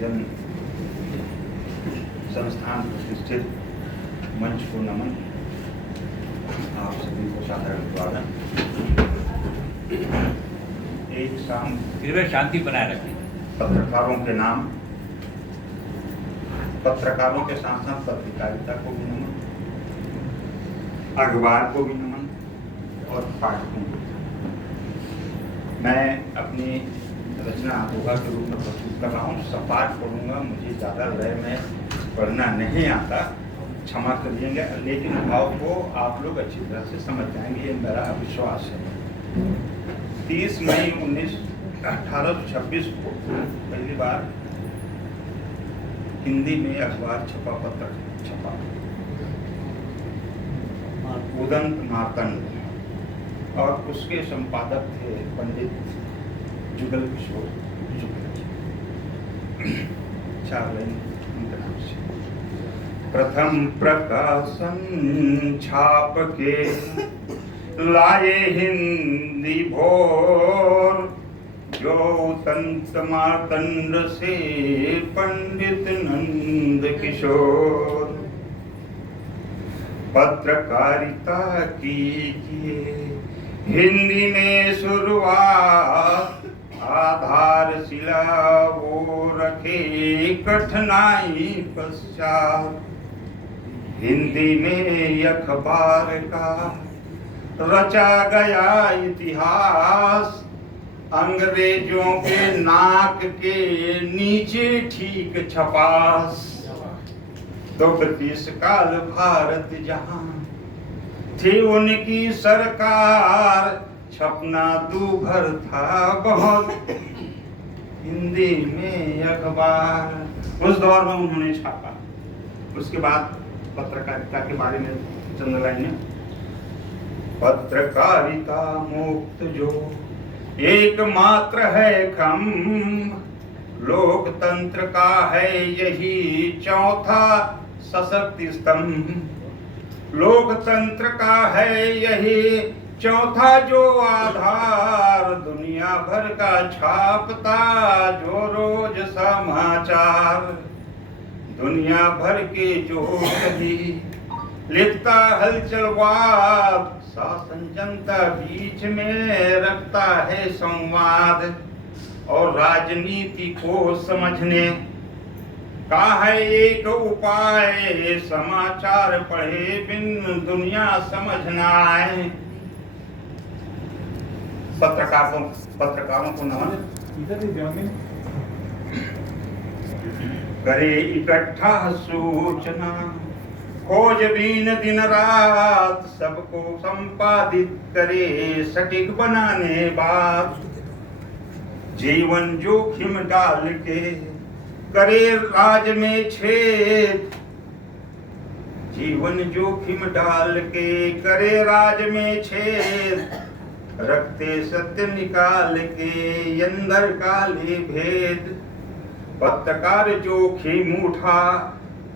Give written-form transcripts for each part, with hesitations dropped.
जन संस्थान प्रतिष्ठित मंच को नमन। आप सभी को साधारण स्वागत। एक शांति बनाए रखें। पत्रकारों के नाम, पत्रकारों के साथ साथ पत्रकारिता को भी नमन, अखबार को भी नमन और पाठकों को। मैं अपनी रचना दोहा के रूप में प्रस्तुत कर रहा हूँ। सपाट पढ़ूंगा, मुझे ज़्यादा लय में पढ़ना नहीं आता, क्षमा करिएगा, लेकिन भाव को आप लोग अच्छी तरह से समझ जाएंगे, ये मेरा विश्वास है। 30 मई 1826 को पहली बार हिंदी में अखबार छपा, पत्र छपा, उदंत मार्तंड, और उसके संपादक थे पंडित जुगल किशोर शुक्ल जी। 4 लाइन उनके नाम से। प्रथम प्रकाशन छाप के लाए हिंदी भोर, जो तंत मार्तंड से पंडित नंद किशोर। पत्रकारिता कीजिए हिंदी में शुरुआत, आधारशिला वो रखे कठिनाई पश्चात। हिंदी में अखबार का रचा गया इतिहास, अंग्रेजों के नाक के नीचे ठीक छपास। तो ब्रिटिश काल भारत जहां थी उनकी सरकार, छपना दूभर था बहुत हिंदी में अखबार। उस दौर में उन्होंने छापा। उसके बाद पत्रकारिता के बारे में चंद लाइनें। पत्रकारिता मुक्त जो एकमात्र है खम, लोकतंत्र का है यही चौथा सशक्त स्तंभ। लोकतंत्र का है यही चौथा जो आधार, दुनिया भर का छापता जो रोज समाचार। दुनिया भर के जो कभी लिखता हलचल बात, शासन जनता बीच में रखता है संवाद। और राजनीति को समझने का है एक उपाय, समाचार पढ़े बिन दुनिया समझना है। पत्रकारों को नमन। करे इकट्ठा सूचना, खोजबीन दिन रात, सबको संपादित करे सटीक बनाने बात। जीवन जोखिम डाल के करे राज में छेद, जीवन जोखिम डाल के करे राज में छेद। रखते सत्य निकाल के अंदर काले भेद। पत्रकार जोखिम उठा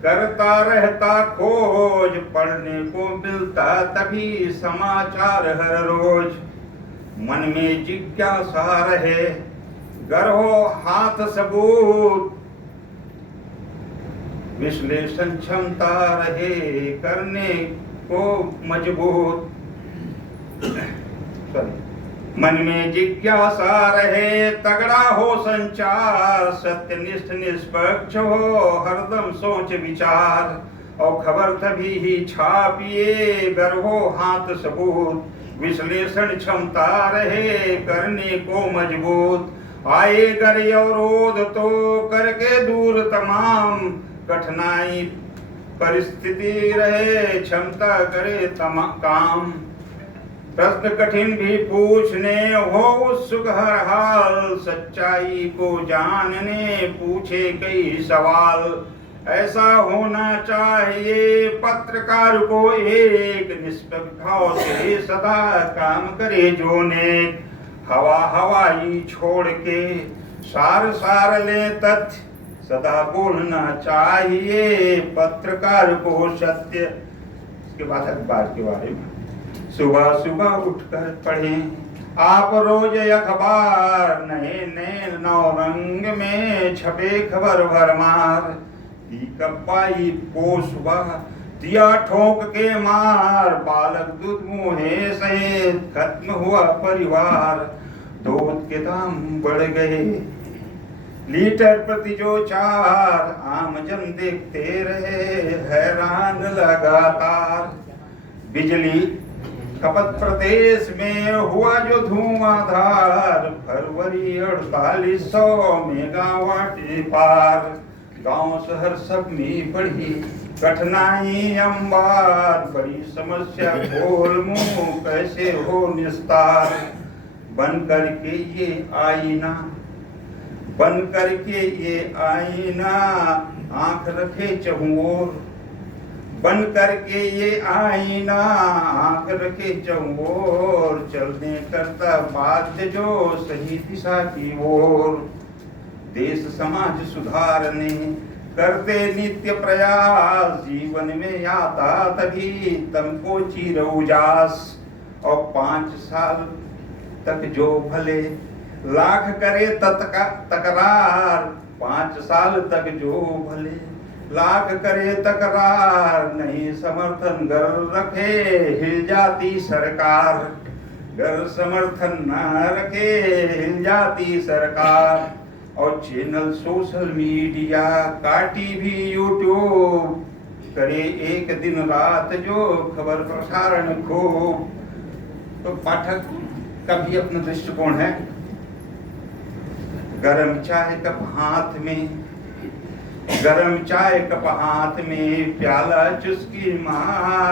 करता रहता खोज, पढ़ने को मिलता तभी समाचार हर रोज। मन में जिज्ञासा रहे गर हो हाथ सबूत, विश्लेषण क्षमता रहे करने को मजबूत। मन में जिज्ञासा रहे तगड़ा हो संचार, सत्यनिष्ठ निष्पक्ष हो हरदम सोच विचार। और खबर तभी ही छापिए गर हो हाथ सबूत, विश्लेषण क्षमता रहे करने को मजबूत। आए गर अवरोध तो करके दूर तमाम, कठिनाई परिस्थिति रहे क्षमता करे काम। प्रश्न कठिन भी पूछने हो उत्सुक हर हाल, सच्चाई को जानने पूछे कई सवाल। ऐसा होना चाहिए पत्रकार को एक, निष्पक्ष भाव से सदा काम करे जो नेक। हवा हवाई छोड़ के सार ले तथ्य, सदा बोलना चाहिए पत्रकार को सत्य। इसके बाद अखबार के बारे में। सुबह सुबह उठकर पढ़ें आप रोज अखबार नए नए नौ रंग में छपे खबर भरमार। कब पाई पोसवा दिया ठोक के मार, बालक दूध मुहे सहित खत्म हुआ परिवार। दूध के दाम बढ़ गए लीटर प्रति जो 4, आम जन देखते रहे हैरान लगातार। बिजली खपत प्रदेश में हुआ जो धुआंधार, फरवरी 4800 मेगावाट पार। गांव शहर सब में बढ़ी कठिनाई अंबार, बड़ी समस्या खोल मुंह कैसे हो निस्तार। बन करके ये आईना, बन करके ये आईना आंख रखे चहुओर, बन करके ये आईना आंख रखे चहुओर। चलने करता बाध्य जो सही दिशा की ओर। देश समाज सुधारने करते नित्य प्रयास, जीवन में आता तभी तुमको चिर उजास। और 5 साल तक जो भले लाख करे तकरार, 5 साल तक जो भले लाख करे तकरार। नहीं समर्थन घर रखे हिल जाती सरकार, घर समर्थन न रखे हिल जाती सरकार। और चैनल सोशल मीडिया का टीवी यूट्यूब करे एक दिन रात जो खबर प्रसारण खूब। तो पाठक का भी अपना दृष्टिकोण है। गरम चाय कप हाथ में, गरम चाय कप हाथ में, प्याला चुस्की मार।